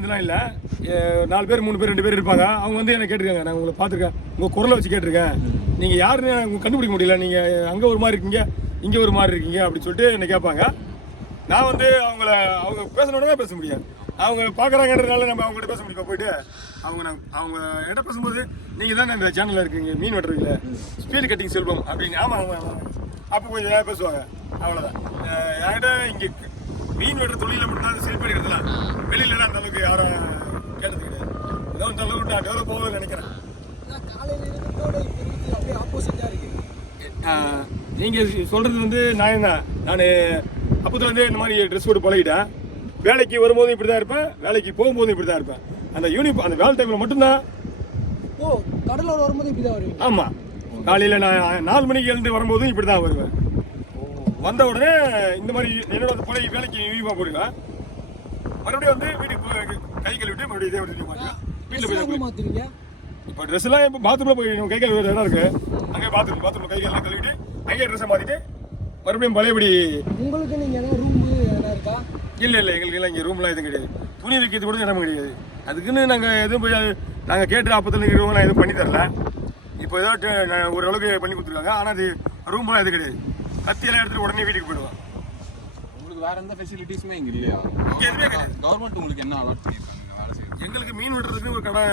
இதெல்லாம் இல்லை, 4 பேர் 3 பேர் 2 பேர் இருப்பாங்க. அவங்க வந்து என்ன கேட்டிருக்காங்க, நான் உங்களை பார்த்துருக்கேன், உங்கள் குரலை வச்சு கேட்டிருக்கேன், நீங்கள் யாருன்னு உங்களுக்கு கண்டுபிடிக்க முடியல, நீங்கள் அங்கே ஒரு மாதிரி இருக்கீங்க இங்கே ஒரு மாதிரி இருக்கீங்க அப்படின்னு சொல்லிட்டு என்னை கேட்பாங்க. நான் வந்து அவங்க பேசணுன்னு தான் பேச முடியும். அவங்க பார்க்குறாங்கன்றதுனால நம்ம அவங்ககிட்ட பேச முடியும். போயிட்டு அவங்க என்கிட்ட பேசும்போது நீங்கள் தான் இந்த சேனலில் இருக்கீங்க, மீன் வெட்டுறீங்கள, ஸ்பீடு கட்டிங் செல்வம் அப்படின்னு. ஆமாம் அப்போ கொஞ்சம் நேரம் பேசுவாங்க. அவ்வளோதான். என்கிட்ட இங்கே மீன் வெட்டுற தொழிலில் மட்டும்தான் செல்ஃப் எடுக்கலாம். வெளியிலலாம் அந்த அளவுக்கு யாரும் கேட்டது கிடையாது. ஏதோ அந்த அளவுக்கு நான் டெவலப் போக நினைக்கிறேன். நீங்கள் சொல்கிறது வந்து நியாயம்தான். நான் அப்போதுலேருந்தே இந்த மாதிரி ட்ரெஸ் போட்டு பழகிட்டேன். வேலைக்கு வரும்போதும் இப்படி தான் இருப்பேன், வேலைக்கு போகும்போதும் இப்படி தான் இருப்பேன். அந்த அந்த வேலை டைமில் மட்டும்தான். கடலோடு வரும்போது இப்படி தான் வருவேன். ஆமாம், காலையில் நான் 4 மணிக்கு எழுந்து வரும்போதும் இப்படி தான் வருவேன். வந்த உடனே இந்த மாதிரி என்னோட பழைய வேலைக்கு யூனிஃபார்ம் போடுவேன். மறுபடியும் வந்து வீட்டுக்கு கை கழுவிட்டு மறுபடியும் இதே வீட்டில் போய் மாற்றுவீங்க. இப்போ ட்ரெஸ் எல்லாம் இப்போ பாத்ரூமில் போய் கை கழுவி இடம் இருக்கு, அங்கே பாத்ரூமில் கை எல்லாம் கழுவிட்டு அங்கேயே ட்ரெஸ்ஸை மாற்றிட்டு மறுபடியும் பழையபடி. உங்களுக்கு நீங்கள் ஏதாவது ரூம் எதாவது இருக்கா? இல்லை எங்களுக்கு எல்லாம் இங்கே ரூம்லாம் எதுவும் கிடையாது. துணி வைக்கிறது கூட இடம் கிடையாது. அதுக்குன்னு நாங்கள் எதுவும் போய் நாங்கள் கேட்டு அப்பத்தில் இருக்கிறவங்க நான் எதுவும் பண்ணி தரல. இப்போ ஏதாவது ஓரளவுக்கு பண்ணி கொடுத்துருக்காங்க. ஆனால் அது ரூம்லாம் எதுவும் கிடையாது. கத்தியெல்லாம் எடுத்துகிட்டு உடனே வீட்டுக்கு போயிடுவோம். உங்களுக்கு வேறு எந்த ஃபெசிலிட்டிஸுமே இங்கே இல்லையா? இங்கே எதுவுமே கிடையாது. கவர்மெண்ட் உங்களுக்கு என்ன அலாட் பண்ணியிருக்காங்க வேலை செய்யுங்க? எங்களுக்கு மீன் வெட்டுறதுக்கு ஒரு கடை,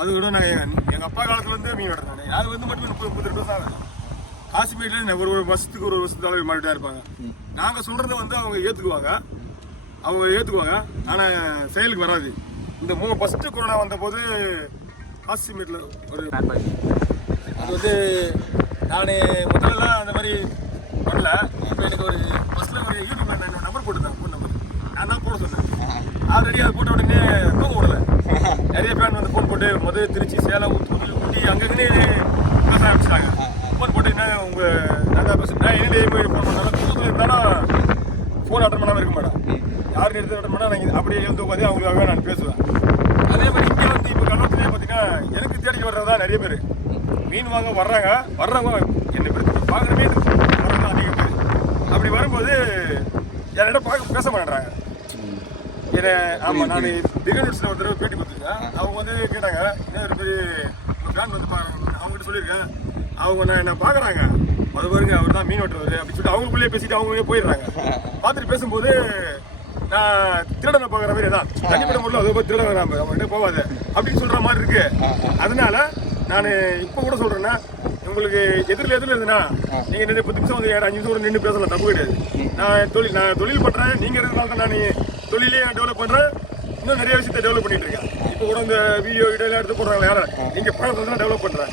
அது கூட நான் எங்கள் அப்பா காலத்துலேருந்து மீன் வெட்டுறேன். அது வந்து மட்டும் 30-32 வருஷம் ஆகுது. காசிமேடில் ஒரு வருஷத்துக்கு ஒரு வருஷத்துக்கு மாறிட்டா இருப்பாங்க. நாங்கள் சொல்கிறத வந்து அவங்க ஏற்றுக்குவாங்க. ஆனால் செயலுக்கு வராது. இந்த ஃபஸ்ட்டு கொரோனா வந்தபோது காசிமேட்டில் ஒரு அது வந்து நான் முதல்லலாம் அந்த மாதிரி பண்ணல. இப்போ எனக்கு ஒரு ஃபஸ்ட்டில் ஒரு யூடியூப்ல நான் நம்பர் போட்டுருந்தேன், ஃபோன் நம்பர். நான் தான் போட சொன்னேன். ஆல்ரெடி அதை போட்ட உடனே தூங்க விடலை. நிறைய பேர் வந்து ஃபோன் போட்டு மதுரை, திருச்சி, சேலம், ஊட்டி அங்கங்கே பேச ஆரம்பிச்சிட்டாங்க. ஃபோன் போட்டு என்ன நாங்கள் பேசுகிறேன், நான் என்ன ஃபோன் பண்ணாலும் தூக்கத்தில் இருந்தாலும் ஃபோன் அட்டன் பண்ணாமல் இருக்க மாட்டேன். யாருக்கு எடுத்து அட்டன் பண்ணால் நான் அப்படியே எழுந்து உட்காந்து அவங்களுக்காக நான் பேசுவேன். அதே மாதிரி இங்கே வந்து இப்போ கல்லூரிலேயே பார்த்தீங்கன்னா எனக்கு தேடி வர்றதா நிறைய பேர் மீன் வாங்க வர்றவங்க என்னை பார்க்குற மீன் வர்றவங்க அதிக பேர். அப்படி வரும்போது என்கிட்ட பேச மாட்டேறாங்க. ஏன்னா ஆமாம், நான் பிகனர்ஸில் ஒரு தடவை பேட்டி கொடுத்துருக்கேன். அவங்க வந்து கேட்டாங்க, என்ன ஒரு பெரிய பிளான் வந்து அவங்ககிட்ட சொல்லியிருக்கேன். அவங்க நான் என்ன பார்க்குறாங்க, அது பாருங்க அவர் தான் மீன் வெட்டுறவர் அப்படின்னு சொல்லிட்டு அவங்களுக்குள்ளேயே பேசிட்டு அவங்களே போயிடுறாங்க. பார்த்துட்டு பேசும்போது நான் திருடனை பார்க்குற மாதிரி தான் தனிப்பட்ட முறையில் அதை போய் திருடனை நம்ம அவங்ககிட்ட போவாது அப்படின்னு சொல்கிற மாதிரி இருக்கு. அதனால நான் இப்போ கூட சொல்கிறேன்னா, உங்களுக்கு எதிரில் இருந்துன்னா நீங்கள் 10 நிமிஷம் வந்து 5 நிமிஷம் கூட நின்று பேசலாம், தப்பு கிடையாது. நான் தொழில் பண்ணுறேன், நீங்கள் இருக்கிறதுனால தான் நான் தொழிலே டெவலப் பண்ணுறேன். இன்னும் நிறைய விஷயத்தை டெவலப் பண்ணிட்டு இருக்கேன். இப்போ கூட இந்த வீடியோ எடுத்து போடுறாங்க யாரை, நீங்கள் பழத்தை தான் டெவலப் பண்ணுறேன்.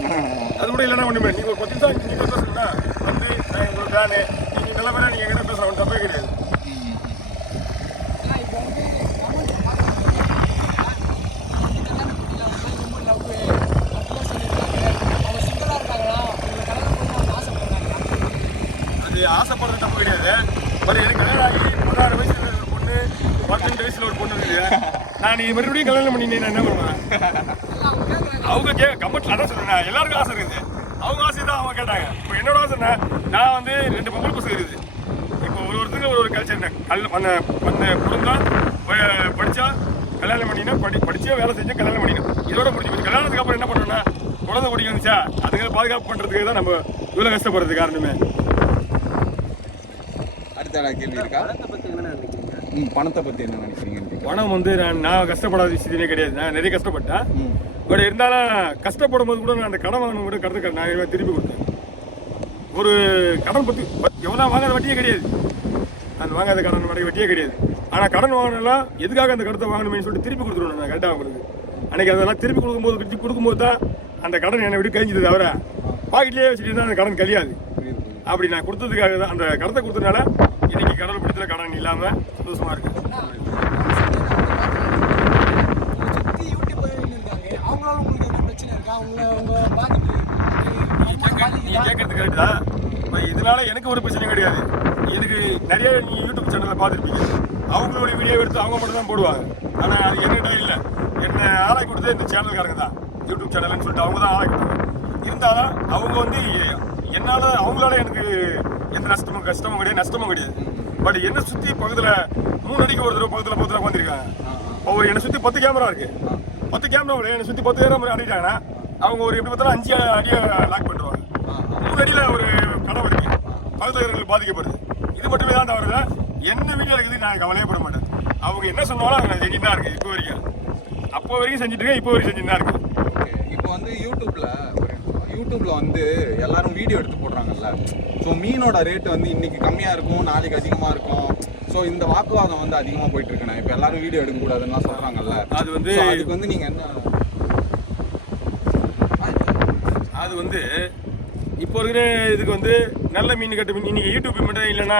அது கூட இல்லைன்னா ஒன்றுமே, நீங்கள் ஒரு 10 நிமிஷம் நீங்கள் பேசணும்னா வந்து நான் உங்களுக்கு தானே நீங்கள் நல்ல வேணா நீங்கள் எங்கே பேசலாம், தப்பே கிடையாது. ஆசைப்படுறது தப்பு கிடையாது. பட் எனக்கு கல்யாணம் ஆகி 16 வயசுல ஒரு பொண்ணு, 12 வயசுல ஒரு பொண்ணு இருக்குது. நான் மறுபடியும் கல்யாணம் பண்ணினேன், நான் என்ன பண்ணுவேன்? அவங்க கமெண்ட்ல அதான் சொல்றேன், எல்லாருக்கும் ஆசை இருக்குது. அவங்க ஆசை தான் அவங்க கேட்டாங்க. இப்போ என்னோட ஆசை நான் வந்து 2 பொம்பளை பசங்க இருக்குது. இப்போ ஒருத்தருக்கு ஒரு கல்ச்சர் குடும்பம் படித்தா கல்யாணம் பண்ணினா படிச்சே வேலை செஞ்சா கல்யாணம் பண்ணிக்கணும். இதோட முடிஞ்சு போச்சு. கல்யாணத்துக்கு அப்புறம் என்ன பண்ணுறோன்னா, குழந்தை குடிக்க வந்துச்சா அதுங்களை பாதுகாப்பு பண்ணுறதுக்கு தான் நம்ம இவ்வளோ கஷ்டப்படுறது காரணமே. கேள்வி இருக்கா? பணத்தை பற்றி என்ன நினைக்கிறீங்க? பணம் வந்து நான் கஷ்டப்படாத விஷயமே கிடையாது. நான் நிறைய கஷ்டப்பட்டேன். பட் இருந்தாலும் கஷ்டப்படும் போது கூட நான் அந்த கடன் வாங்கணும் கூட கடத்துக்கிறேன். நான் திருப்பி கொடுத்தேன். ஒரு கடன் பற்றி எவ்வளோ வாங்காத வட்டியே கிடையாது. அந்த வாங்காத கடன் வட்டியே கிடையாது. ஆனால் கடன் வாங்கினாலும் எதுக்காக அந்த கடத்தை வாங்கணும்னு சொல்லிட்டு திருப்பி கொடுத்துருவேன் நான் கரெக்டாக அவங்களுக்கு. அன்றைக்கி அதெல்லாம் திருப்பி கொடுக்கும்போது தான் அந்த கடன் என்னை விட்டு கழிஞ்சது. தவிர பாக்கெட்லேயே வச்சுட்டு இருந்தால் அந்த கடன் கழியாது. அப்படி நான் கொடுத்ததுக்காக தான், அந்த கடத்தை கொடுத்ததுனால இன்னைக்கு கடல் பிடிச்சல கடன் இல்லாமல் சந்தோஷமா இருக்கு. நீங்க கேட்கறது கரெக்ட் தான். இதனால எனக்கு ஒரு பிரச்சனை கிடையாது. எனக்கு நிறைய நீங்க யூடியூப் சேனல்ல பார்த்துருப்பீங்க, அவங்களுடைய வீடியோ எடுத்து அவங்க மட்டும் தான் போடுவாங்க. ஆனால் அது என்கிட்ட இல்லை. என்ன ஆளாக்கி கொடுத்தது இந்த சேனல்காரங்க தான், யூடியூப் சேனல்னு சொல்லிட்டு அவங்க தான் ஆளாக்கி கொடுத்தாங்க. இருந்தாலும் அவங்க வந்து என்னால் அவங்களால எனக்கு எந்த கஷ்டமும் கிடையாது, நஷ்டமும் கிடையாது. பட் என்ன சுற்றி பக்கத்தில் 3 அடிக்கு ஒரு தடவை பக்கத்தில் உட்காந்துருக்காங்க. ஒரு என்னை சுற்றி 10 கேமரா இருக்கு. 10 கேமரா என்னை சுற்றி 10 கேமரா அடிட்டாங்கன்னா அவங்க ஒரு எப்படி பார்த்தாலும் 5 அடியை லாக் பண்ணுவாங்க. 3 அடியில் ஒரு கடை இருக்கு, பக்கத்தில் பாதிக்கப்படுது. இது மட்டுமே தான் தவிர என்ன வீடியோ இருக்குது நான் கவலையப்பட மாட்டேன். அவங்க என்ன சொன்னாலும் அவங்க செஞ்சுட்டு தான் இருக்கு. இப்போ வரைக்கும் அப்போ வரைக்கும் செஞ்சுட்டு இருக்கேன், இப்போ வரைக்கும் செஞ்சுட்டு தான் இருக்கு. இப்போ வந்து யூடியூப்ல வந்து எல்லாரும் வீடியோ எடுத்து போடுறாங்கல்ல. ஸோ மீனோட ரேட்டு வந்து இன்னைக்கு கம்மியாக இருக்கும், நாளைக்கு அதிகமாக இருக்கும். ஸோ இந்த வாக்குவாதம் வந்து அதிகமாக போயிட்டு இருக்குண்ணே. இப்போ எல்லாரும் வீடியோ எடுக்கக்கூடாதுன்னு சொல்கிறாங்கல்ல. அது வந்து அதுக்கு வந்து நீங்கள் என்ன அது வந்து இப்போ இருக்கிற இதுக்கு வந்து நல்ல மீன் கட்டு மீன் இன்னைக்கு யூடியூப் மட்டும் இல்லைன்னா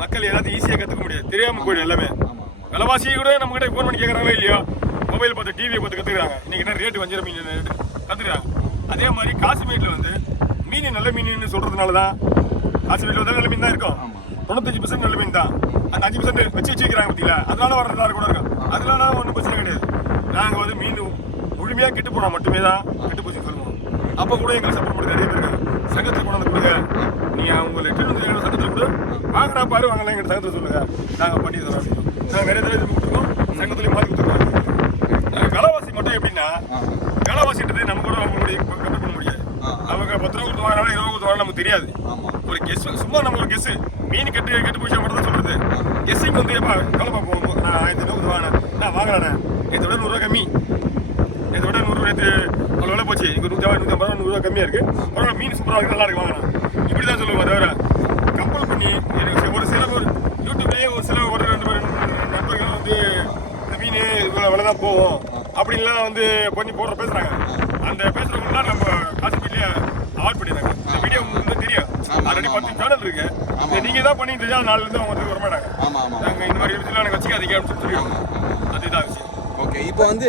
மக்கள் எல்லாத்தையும் ஈஸியாக கற்றுக்க முடியாது, தெரியாமல் போயிடும் எல்லாமே. விலைவாசி கூட நம்மகிட்ட ஃபோன் பண்ணி கேட்குறாங்களோ இல்லையோ, மொபைல் பார்த்து டிவியை பார்த்து கற்றுக்குறாங்க. இன்னைக்கு என்ன ரேட்டு வஞ்சிர மீன் ரேட்டு கற்றுக்குறாங்க. அதே மாதிரி காசிமேட்டில் வந்து மீன் நல்ல மீன் சொல்கிறதுனால தான் காசிமேட்டில் வந்து நல்ல மீன் தான் இருக்கும். 95% நல்ல மீன் தான். அந்த 5% வச்சு வச்சுக்கிறாங்க பார்த்தீங்களா, அதனால வர்றதா கூட இருக்கும். அதனால ஒன்றும் பிரச்சனை கிடையாது. நாங்கள் வந்து மீன் முழுமையாக கெட்டு போனால் மட்டுமே தான் கெட்டு போச்சு சொல்லுவோம். அப்போ கூட எங்களை சப்போர்ட் பண்ணி நிறைய பேர் இருக்காங்க. சங்கத்தில் கொண்டாந்து கொடுங்க, நீங்கள் அவங்க லெட்டர் வந்து எங்கள் சங்கத்தில் கூட வாங்கினா பாரு வாங்கலாம், எங்கள் சங்கத்தில் சொல்லுங்கள், நாங்கள் பண்ணி தரோம் அப்படின்னு. நாங்கள் நிறைய தடவை கொடுத்துருக்கோம், சங்கத்துலேயும் மாற்றி கொடுத்துருக்கோம். விலைவாசி மட்டும் எப்படின்னா, விலைவாசின்றது நம்ம கூட அவங்களுடைய கம்மி பண்ண முடியாது. அவங்க 10 ரூபா கொடுத்து வாங்கினாலும் 20 கொடுத்து வாங்கினா நமக்கு தெரியாது. ஒரு கெஸ் சும்மா நம்ம ஒரு கெஸ்ஸு மீன் கெட்டு போச்சா மட்டும் தான் சொல்கிறது. கெஸ்ஸிங் வந்து எப்போ கலப்பா போகும், நான் 1000 ரூபா கொடுத்து வாங்கினேன், நான் வாங்கினேன், இதை விட 100 ரூபா கம்மி, இதை விட 100 ரூபாய்க்கு அவ்வளோ விலை போச்சு, இங்கே 150 150 100 ரூபா கம்மியாக இருக்குது, பரவாயில்ல மீன் சூப்பராக இருக்குது, நல்லா இருக்கு வாங்கினேன், இப்படி தான் சொல்லுவோம். தவிர கம்பல் பண்ணி எனக்கு ஒரு சில ஒரு யூடியூப்லேயே ஒரு சில ஒரு 2 நண்பர்கள் வந்து இந்த மீன் இவ்வளோ விலை தான் போகும் அப்படின்லாம் வந்து பண்ணி போடுற பேசுகிறாங்க. அந்த பேசுகிறவங்களாம் நம்ம காசிமேட்லேயே அவாய்ட் பண்ணிடுறாங்க. இந்த வீடியோ வந்து தெரியும், ஆல்ரெடி 10 சேனல் இருக்கு, நீங்கள் தான் பண்ணி தெரியாது, நாளிலேருந்து அவங்க வந்து வரமாட்டாங்க. நாங்கள் இந்த மாதிரி விஷயத்தில் எனக்கு வச்சுக்காதீங்க அப்படின்னு சொல்லிடுவாங்க. அதுதான் விஷயம். ஓகே, இப்போ வந்து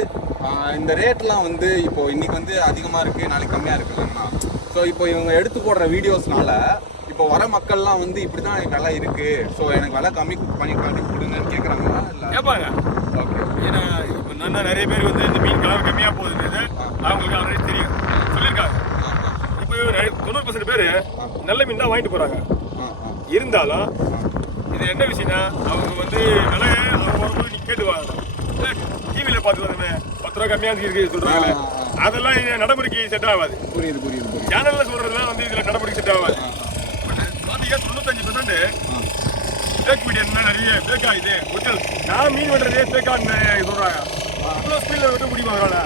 இந்த ரேட்லாம் வந்து இப்போ இன்னைக்கு வந்து அதிகமாக இருக்குது, நாளைக்கு கம்மியாக இருக்குதுங்கண்ணா. ஸோ இப்போ இவங்க எடுத்து போடுற வீடியோஸ்னால இப்போ வர மக்கள்லாம் வந்து இப்படி தான் விலை இருக்குது, ஸோ எனக்கு விலை கம்மி பண்ணி கொடுங்கன்னு கேட்குறாங்களா? இல்லை கேட்பாங்க. ஓகே, ஏன்னா இப்போ நான் நிறைய பேர் வந்து இந்த மீன் கலர் கம்மியாக போகுதுன்றது அவங்களுக்கு ஆல்ரெடி தெரியும், சொல்லியிருக்காங்க. இப்போ 90% பேர் நல்ல மீன் தான் வாங்கிட்டு போகிறாங்க. இருந்தாலும் இது என்ன விஷயம்னா, அவங்க வந்து விலை அவங்க வரும்போது நீ கேட்டு வாங்கணும். டிவியில் பார்த்து வந்து 10 ரூபா கம்மியாக இருக்குது சொல்கிறாங்க, அதெல்லாம் நடைமுறைக்கு செட் ஆகாது. புரியுது. சேனலில் சொல்கிறதுலாம் வந்து இதில் நடைமுறைக்கு செட் ஆகாது. பார்த்தீங்கன்னா 95% ஃபேக் வீடியோ நிறைய ஃபேக் ஆகுது. ஒரிஜினல் நான் மீன் வெட்டுறதே ஃபேக்கான்னு சொல்கிறாங்க. இவ்வளோ ஸ்பீடில் வெட்ட முடியுமா அவங்களால?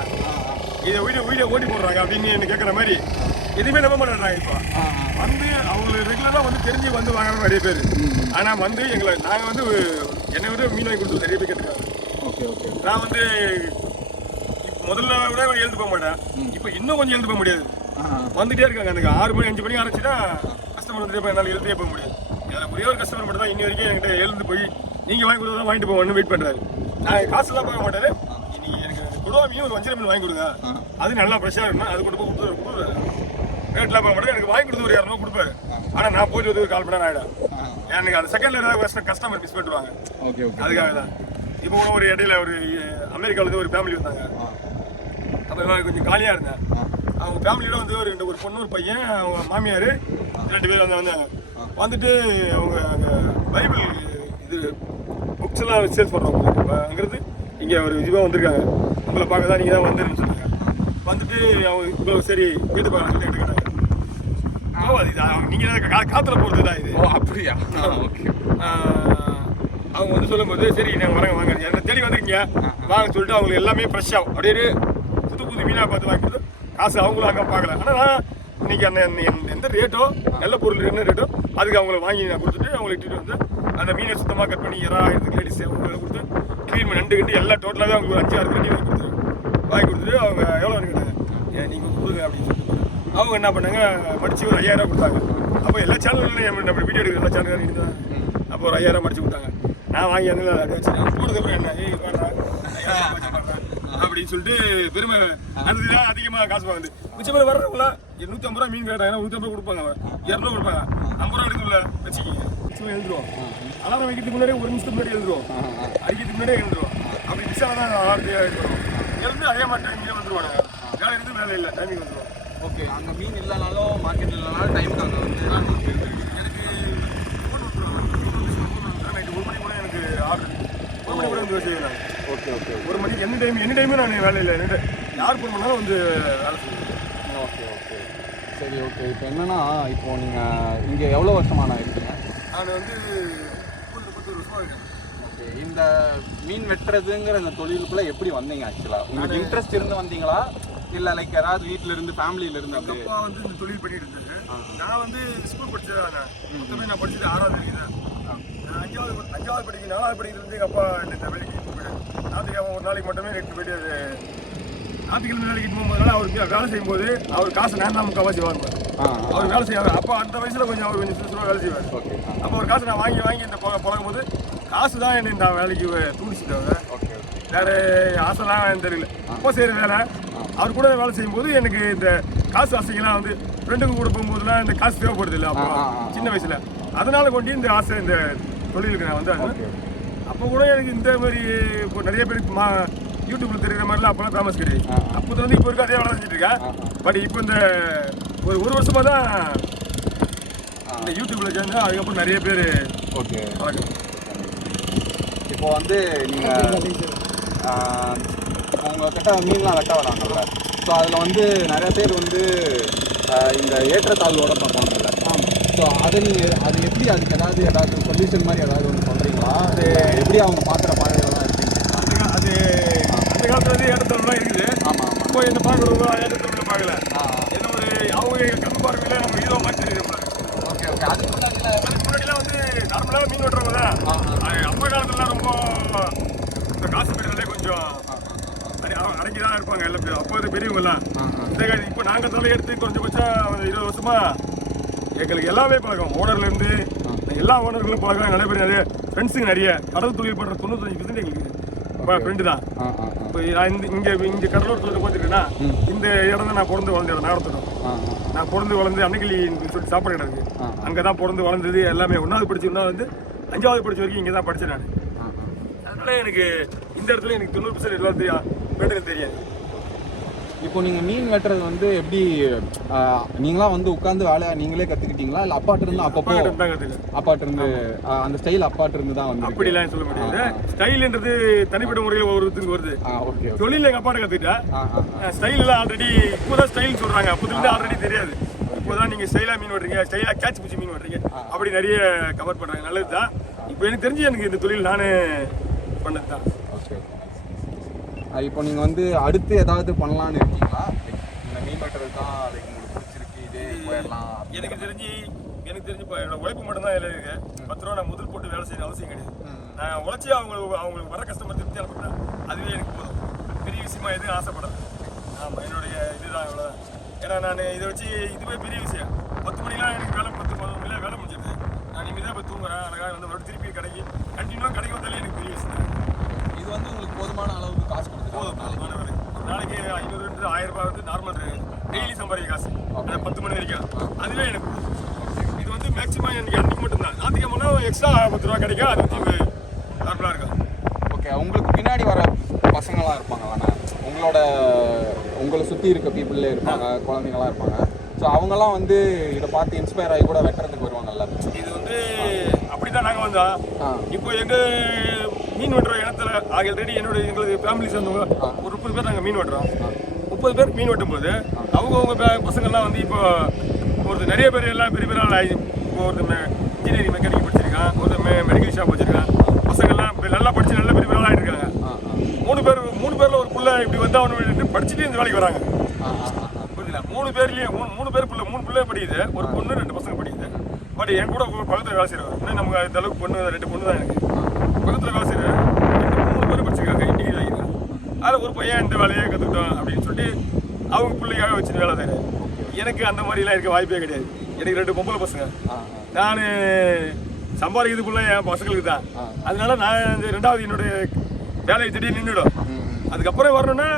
இதை வீடியோ ஓட்டி போடுறாங்க அப்படின்னு என்ன கேட்குற மாதிரி எதுவுமே நம்ப மாட்டேறாங்க. இப்போ வந்து அவங்களுக்கு ரெகுலராக வந்து தெரிஞ்சு வந்து வாங்குற நிறைய பேர். ஆனால் வந்து நாங்கள் வந்து என்னை விட மீன் வாங்கி கொடுத்து நிறைய பேர் கேட்டுருக்காங்க. ஓகே, நான் வந்து முதல்ல விட எழுந்து போக மாட்டேன், இப்போ இன்னும் கொஞ்சம் எழுந்து போக முடியாது. வந்துட்டே இருக்காங்க. எனக்கு 6 மணி 5 மணி ஆரம்பிச்சுன்னா கஸ்டமர் வந்துட்டே போய் என்னால் எழுந்தே போக முடியாது. எனக்கு ஒரே ஒரு கஸ்டமர் மட்டும் தான் இன்னி வரைக்கும் என்கிட்ட எழுந்து போய் நீங்கள் வாங்கி கொடுத்தா வாங்கிட்டு போவோம்னு வெயிட் பண்ணுறாரு. நான் காசுலாம் பார்க்க மாட்டாரு, இன்னைக்கு எனக்கு கொடுவா மீன் ஒரு வஞ்சிர மீன் வாங்கி கொடுங்க, அது நல்லா ஃப்ரெஷ்ஷாக இருக்குன்னா அது கொண்டு போய் கொடுத்துருவாரு. ரேட்லாம் பார்க்க மாட்டேன், எனக்கு வாங்கி கொடுத்து ஒரு 200 கொடுப்பாரு. ஆனால் நான் போயிட்டு வந்து ஒரு 1/4 மணி நேரம் ஆகிடும். எனக்கு அந்த செகண்டில் ஏதாவது கஸ்டமர் மிஸ் பண்ணிடுவாங்க. ஓகே, அதுக்காக தான். இப்போ ஒரு இடையில ஒரு அமெரிக்காவிலேருந்து ஒரு ஃபேமிலி வந்தாங்க. அப்போ கொஞ்சம் காலியாக இருந்தேன். அவங்க ஃபேமிலியோட வந்து ஒரு பொண்ணு ஒரு பையன், அவங்க மாமியார் 2 பேர் வந்தாங்க. வந்துட்டு அவங்க அங்கே பைபிள் இது புக்ஸ் எல்லாம் சேல்ஸ் பண்ணுறவங்க அங்கிறது இங்கே ஒரு இதுவாக வந்திருக்காங்க. உங்களை பார்க்க தான் நீங்கள் தான் வந்துன்னு சொன்னாங்க. வந்துட்டு அவங்க இப்போ சரி வீட்டு பார்க்க சொல்லி எடுக்கிறாங்க. போகாது இது நீங்கள் தான் காற்றுல போகிறது தான் இது. அப்படியா? ஓகே. அவங்க வந்து சொல்லும்போது சரி நாங்கள் வரங்க வாங்க என்ன தேடி வந்துருக்கீங்க வாங்க சொல்லிட்டு அவங்களுக்கு எல்லாமே ஃப்ரெஷ்ஷாக அப்படியே புது மீனாக பார்த்து வாங்கி கொடுத்து காசு அவங்களும் அங்கே பார்க்கல. ஆனால் நான் இன்னைக்கு அந்த எந்த ரேட்டோ நல்ல பொருள் என்ன ரேட்டோ அதுக்கு அவங்கள வாங்கி நான் கொடுத்துட்டு அவங்களை இட்டுட்டு வந்து அந்த மீனை சுத்தமாக கட் பண்ணி எடுத்து லேடிஸ் அவங்களுக்கு கொடுத்து க்ளீன் பண்ணி 2 கட்டி எல்லாம் டோட்டலாகவே அவங்களுக்கு 5-6 கட்டி வாங்கி கொடுத்துட்டு அவங்க எவ்வளோ கேட்டாங்க, நீங்கள் கொடுங்க அப்படின்னு சொல்லிட்டு அவங்க என்ன பண்ணாங்க, மடித்து ஒரு 5000 ரூபா கொடுத்தாங்க. அப்போ எல்லா சேனல்லையும் நம்ம வீடியோ எடுக்கிற எல்லா சேனல் இருந்தாங்க. அப்போ ஒரு 5000 ரூபா மடிச்சு கொடுத்தாங்க. நான் வாங்கி அந்த வச்சுட்டேன். போனதுக்கப்புறம் என்ன அப்படின்னு சொல்லிட்டு பெருமை அதுதான் அதிகமாக காசு வாங்குது. மிச்சமாக வர்றவங்கள 150 ரூபா மீன் கேட்டாங்கன்னா 150 கொடுப்பாங்க, 200 கொடுப்பாங்க, 50 ரூபா எடுக்கல வச்சுக்கிங்க. மிச்சமாக எழுதுருவோம். அலாரம் வைக்கிறதுக்கு முன்னாடியே 1 நிமிஷத்துக்கு முன்னாடி எழுதுருவோம், அடிக்கிறதுக்கு முன்னாடியே எழுதுருவோம். அப்படி மிஸ்ஸாக தான் வார்த்தையாக எழுதுருவோம். எழுந்து அதே மாதிரி டைமிங்கே வந்துருவாங்க. வேலை இருந்து வேலை இல்லை, டைமிங் வந்துருவோம். ஓகே, அங்கே மீன் இல்லைனாலும் மார்க்கெட்டில் இல்லைனாலும் டைமுக்கு அங்கே வந்து எனக்கு ஃபோன் நைட்டு 1 மணி கூட எனக்கு ஆர்டர் 1 மணி கூட வந்து செய்வேன். ஓகே ஓகே 1 மணிக்கு எனி டைமே நான் வேலையில் நின்று யார் ஃபோன் பண்ணாலும் வந்து வேலை செய்வேன். ஓகே ஓகே சரி ஓகே. இப்போ என்னன்னா இப்போ நீங்கள் இங்கே எவ்வளோ வருஷமான இருக்கீங்க? நான் வந்து 10 வருஷமாக இருக்கேன். ஓகே. இந்த மீன் வெட்டுறதுங்கிற இந்த தொழிலுக்குள்ளே எப்படி வந்தீங்க? ஆக்சுவலாக உங்களுக்கு இன்ட்ரெஸ்ட் இருந்து வந்தீங்க இல்லை லைக் யாராவது வீட்டில் இருந்து ஃபேமிலியில இருந்து? எங்கள் அப்பா வந்து இந்த தொழில் பண்ணிட்டு இருந்தாரு. நான் வந்து ஸ்கூல் படித்தேன். மொத்தமே நான் படிச்சது 6வது வரைக்கும் தான். நான் 5வது படிக்க 4வது படிக்கிறது எங்கள் அப்பா இந்த வேலைக்கு போயிட்டு ஞாயிற்றுக்கிழமை ஒரு நாளைக்கு மட்டுமே எடுத்து போயிட்டு அது ஞாயிற்றுக்கிழமை வேலைக்கு போகும்போதுனால அவருக்கு வேலை செய்யும்போது அவர் காசு நான் தான் முக்கால்வாசி வாங்குவேன். அவர் வேலை செய்வார். அப்போ அந்த வயசில் கொஞ்சம் அவர் கொஞ்சம் சுறுசுறுப்பாக வேலை செய்வார். அப்போ ஒரு காசு நான் வாங்கி இந்த பழகும் போது காசு தான் என்னை இந்த வேலைக்கு தூண்டிச்சுட்டாங்க. வேறு ஆசைலாம் எனக்கு தெரியல. அப்போ செய்கிற வேலை அவர் கூட வேலை செய்யும்போது எனக்கு இந்த காசு ஆசைகள்லாம் வந்து ஃப்ரெண்டுக்கு கூட போகும்போதுலாம் இந்த காசு தேவைப்படுது இல்லை அப்போ சின்ன வயசில். அதனால கொண்டு இந்த ஆசை இந்த தொழிலுக்கு நான் வந்து அப்போ கூட எனக்கு இந்த மாதிரி இப்போ நிறைய பேருக்கு யூடியூப்ல தெரிகிற மாதிரிலாம் அப்போலாம் ஃபேமஸ் கிடையாது. அப்போ வந்து இப்போ இருக்க அதே வேலை செஞ்சுட்டு இருக்கேன். பட் இப்போ இந்த ஒரு வருஷமாக தான் இந்த யூடியூப்ல சேர்ந்து அதுக்கப்புறம் நிறைய பேர் ஓகே வணக்கம். இப்போ வந்து நீங்கள் உங்கள்கிட்ட மீன்லாம் வெட்ட வராங்கல்ல, ஸோ அதில் வந்து நிறைய பேர் வந்து இந்த ஏற்றத்தாழ்வோட பார்ப்பாங்கல்ல. ஸோ அதை நீங்கள் அது எப்படி அதுக்கு ஏதாவது சொல்யூஷன் மாதிரி ஏதாவது ஒன்று சொல்கிறீங்களா? அது எப்படி அவங்க பார்க்குற பார்வைகள்லாம் இருக்குங்க? அது அந்த காலத்தில் வந்து ஏற்றத்தாழ்வுலாம் இருக்குது. ஆமாம் இப்போ என்ன பார்க்குறவங்க ஏற்றத்தாழ்வில் பார்க்கல. ஏன்னா ஒரு அவங்க கண் பார்வையில் நம்ம ஹீரோ மாதிரி தெரியுது. Okay okay. அதுக்கு முன்னாடிலாம் வந்து நார்மலாக மீன் வெட்டுறவங்க தான். அப்பா காலத்துலலாம் ரொம்ப இந்த காசு பெறலே கொஞ்சம் அடங்கி தான் இருப்பாங்க எல்லா பேரும். அப்போ வந்து பெரியவங்கலாம் இப்போ நாங்கள் தலையெடுத்து கொஞ்சம் 20 வருஷமா எங்களுக்கு எல்லாமே பழக்கம். ஓனர்லேருந்து எல்லா ஓனர்களும் பழக்கம். நிறைய பேர் நிறைய ஃப்ரெண்ட்ஸுங்க நிறைய கடல் தொழில் பண்ணுற 95% எங்களுக்கு ஃப்ரெண்டு தான். இப்போ நான் இங்கே கடலூர் தொழில் பார்த்துட்டேன்னா இந்த இடம் தான் நான் பிறந்து வளர்ந்த இடம். நான் பிறந்து வளர்ந்து அன்னைக்கிளின்னு சொல்லிட்டு சாப்பாடு இடம் இருக்குது. அங்கே தான் பிறந்து வளர்ந்தது எல்லாமே. 1வது படிச்சு வந்து 5வது படிச்ச வரைக்கும் இங்கே தான் படித்தேன் நான். அதனால எனக்கு இந்த இடத்துல எனக்கு 90% எல்லாம் தெரியும் தெரியாது. இப்போ நீங்கள் மீன் வெட்டுறது வந்து எப்படி நீங்களாம் வந்து உட்காந்து வேலையை நீங்களே கற்றுக்கிட்டீங்களா இல்லை அப்பாட்டிருந்து அப்பப்போ அப்பாட்டிருந்து அந்த ஸ்டைல் அப்பாட்டிருந்து தான் வந்து? அப்படிலாம் சொல்ல முடியாது. ஸ்டைல்ன்றது தனிப்பட்ட முறையில் ஒருத்தருக்கு வருது. ஓகே. தொழில் எங்கள் அப்பாட்ட கற்றுக்கிட்டேன். ஸ்டைலெலாம் ஆல்ரெடி இப்போதான் ஸ்டைல் சொல்கிறாங்க. அப்போதுலேருந்து ஆல்ரெடி தெரியாது. இப்போதான் நீங்கள் ஸ்டைலாக மீன் வெட்டுறீங்க, ஸ்டைலாக கேட்ச் பிடிச்சி மீன் வெட்டுறீங்க அப்படி நிறைய கவர் பண்ணுறாங்க. நல்லது தான். இப்போ எனக்கு தெரிஞ்சு எனக்கு இந்த தொழில் நானே பண்ணது தான். ஓகே. இப்போ நீங்கள் வந்து அடுத்து ஏதாவது பண்ணலான்னு இருக்கீங்களா? இந்த மீன் வெட்டுறது தான் அதுக்கு உங்களுக்கு பிடிச்சிருக்கு, இதே போயிடலாம்? எனக்கு தெரிஞ்சு இப்போ என்னோட உழைப்பு மட்டும்தான் இதில் இருக்கு. 10 ரூபா நான் முதல் போட்டு வேலை செய்யணும் அவசியம் கிடையாது. நான் உழைச்சி அவங்களுக்கு வர கஸ்டமர் திருப்தி அனுப்புறேன். அதுவே எனக்கு போதும். பெரிய விஷயமா எதுவும் ஆசைப்படுறேன். ஆமாம், என்னுடைய இதுதான் இவ்வளோதான். ஏன்னா நான் இதை வச்சு இதுவே பெரிய விஷயம். 10 மணிக்கெலாம் எனக்கு வேலை 10-11 மணிலாம் வேலை முடிஞ்சிருது. நான் இனிமேல் தான் போய் தூங்குறேன். அழகாக வந்து மறுபடியும் திருப்பி கண்டினியூவாக கடைக்கு வந்தாலே எனக்கு பெரிய விஷயம். இது வந்து உங்களுக்கு போதுமான அளவுக்கு காசு கொடுத்து போதும். ஒரு நாளைக்கு 500 1000 ரூபாய் வந்து நார்மல் டெய்லி சம்பாதிக்க காசு. 10 மணி வரைக்கும் அதுவே எனக்கு இது வந்து மேக்ஸிமம் எனக்கு அன்றைக்கி மட்டும்தான். ஞாயிற்றுக்கிழமை எக்ஸ்ட்ரா 10 ரூபா கிடைக்கும். அது வந்து நார்மலாக இருக்கும். ஓகே. உங்களுக்கு பின்னாடி வர பசங்களாம் இருப்பாங்க வேணா, உங்களை சுற்றி இருக்க பீப்புளே இருப்பாங்க, குழந்தைங்களாம் இருப்பாங்க. ஸோ அவங்கெல்லாம் வந்து இதை பார்த்து இன்ஸ்பயர் ஆகி கூட வெட்டுறதுக்கு வருவாங்கல்ல. இது வந்து அப்படி தான் நாங்கள் வந்தோம். இப்போ எங்கள் மீன் வெட்டுற இடத்துல ஆல்ரெடி எங்களுக்கு ஃபேமிலி சேர்ந்தவங்க ஒரு 30 பேர் நாங்கள் மீன் வெட்டுறோம். 30 பேர் மீன் வெட்டும் போது அவங்கவுங்க பசங்கள்லாம் வந்து இப்போ ஒரு நிறைய பேர் எல்லாம் பெரிய பெரிய ஆள். இப்போ ஒரு இன்ஜினியரிங் மெக்கானிக் படிச்சிருக்கான், ஒரு மெடிக்கல் ஷாப் வச்சிருக்கான். பசங்கள்லாம் நல்லா படிச்சு நல்ல பெரிய பெரிய ஆளாக இருக்காங்க. 3 பேரில் ஒரு புள்ள இப்படி வந்து அவனு படிச்சுட்டு இந்த வேலைக்கு வராங்க. புரியுதுல? 3 பேர்லேயே 3 பேர் பிள்ளை 3 பிள்ளை படிக்குது. ஒரு பொண்ணு 2 பசங்க படிக்குது. பட் என் கூட பக்கத்தில் வேலை செய்கிறாங்க. இன்னும் நமக்கு இந்த அளவுக்கு பொண்ணு 2 பொண்ணு தான் எனக்கு பக்கத்தில் வேலை செய்கிறேன். 3 பேர் படிச்சிருக்காங்க, இன்டிகிரி ஆகிருக்காங்க. அதில் ஒரு பையன் இந்த வேலையை கற்றுக்கிட்டோம் அப்படின்னு சொல்லிட்டு அவங்க பிள்ளைக்காக வச்சு வேலை செய்கிறேன். எனக்கு அந்த மாதிரிலாம் இருக்க வாய்ப்பே கிடையாது. எனக்கு 2 பொம்பளை பசங்க. நான் சம்பாதிக்கிறதுக்குள்ள என் பசங்களுக்கு தான். அதனால நான் இந்த 2வது என்னுடைய வேலையை திடீர்னு நின்றுடும். அதுக்கப்புறம் வரணும்னா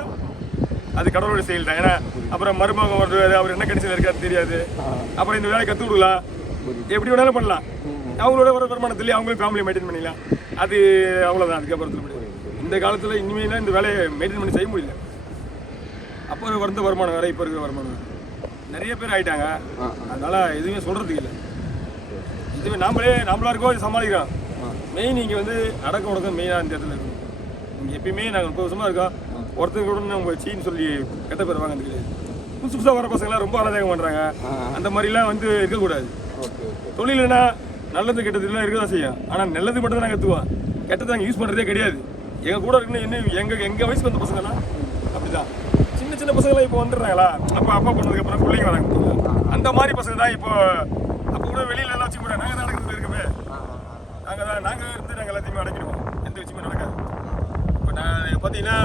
அது கடவுளுடைய செயல் தான். ஏன்னா அப்புறம் மருமகம் வருவார், அவர் என்ன கடிச்சில் இருக்காரு தெரியாது. அப்புறம் இந்த வேலையை கற்றுக் கொடுக்கலாம், எப்படி வேணாலும் பண்ணலாம். அவங்களோட வர வருமானத்துலேயே அவங்களும் ஃபேமிலியை மெயின்டைன் பண்ணிக்கலாம். அது அவ்வளோதான். அதுக்கப்புறம் இந்த காலத்தில் இனிமேல் இந்த வேலையை மெயின்டைன் பண்ணி செய்ய முடியல. அப்போ வந்த வருமானம் வேறு, இப்போ இருக்கிற வருமானம் வேறு. நிறைய பேர் ஆகிட்டாங்க. அதனால் எதுவுமே சொல்கிறதுக்கு இல்லை. இதுவே நாமளா இருக்கோ சமாளிக்கிறோம். மெயின் இங்கே வந்து அடக்க உடக்கம் மெயினாக இந்த இடத்துல இருக்கும். இங்கே எப்பயுமே நாங்கள் 30 வருஷமாக இருக்கோம், ஒருத்தங்க கூட நம்ம சீன்னு சொல்லி கெட்ட பேர் வாங்க கிடையாது. புதுசு புதுசாக வர பசங்களாம் ரொம்ப அலதாயம் பண்ணுறாங்க. அந்த மாதிரிலாம் வந்து இருக்கக்கூடாது. தொழில்னா நல்லது கெட்டதுலாம் இருக்க தான் செய்யும். ஆனால் நல்லது மட்டும் தான் நாங்கள் கற்றுவோம், கெட்டது நாங்கள் யூஸ் பண்ணுறதே கிடையாது. எங்கள் கூட இருக்குன்னு என்ன எங்கள் வயசுக்கு வந்த பசங்கள்லாம் அப்படி தான். சின்ன சின்ன பசங்களாம் இப்போ வந்துடுறாங்களா, அப்போ அப்பா பண்ணதுக்கப்புறம் பிள்ளைங்க வராங்க. அந்த மாதிரி பசங்க தான் இப்போ. அப்போ கூட வெளியில எல்லாம் வச்சு கூட நாங்கள் தான் நடக்கிறது இருக்கவே. நாங்கள் இருந்து நாங்கள் எல்லாத்தையுமே அடக்கிடுவோம், எந்த விஷயமே நடக்காது. இப்போ நான் பார்த்தீங்கன்னா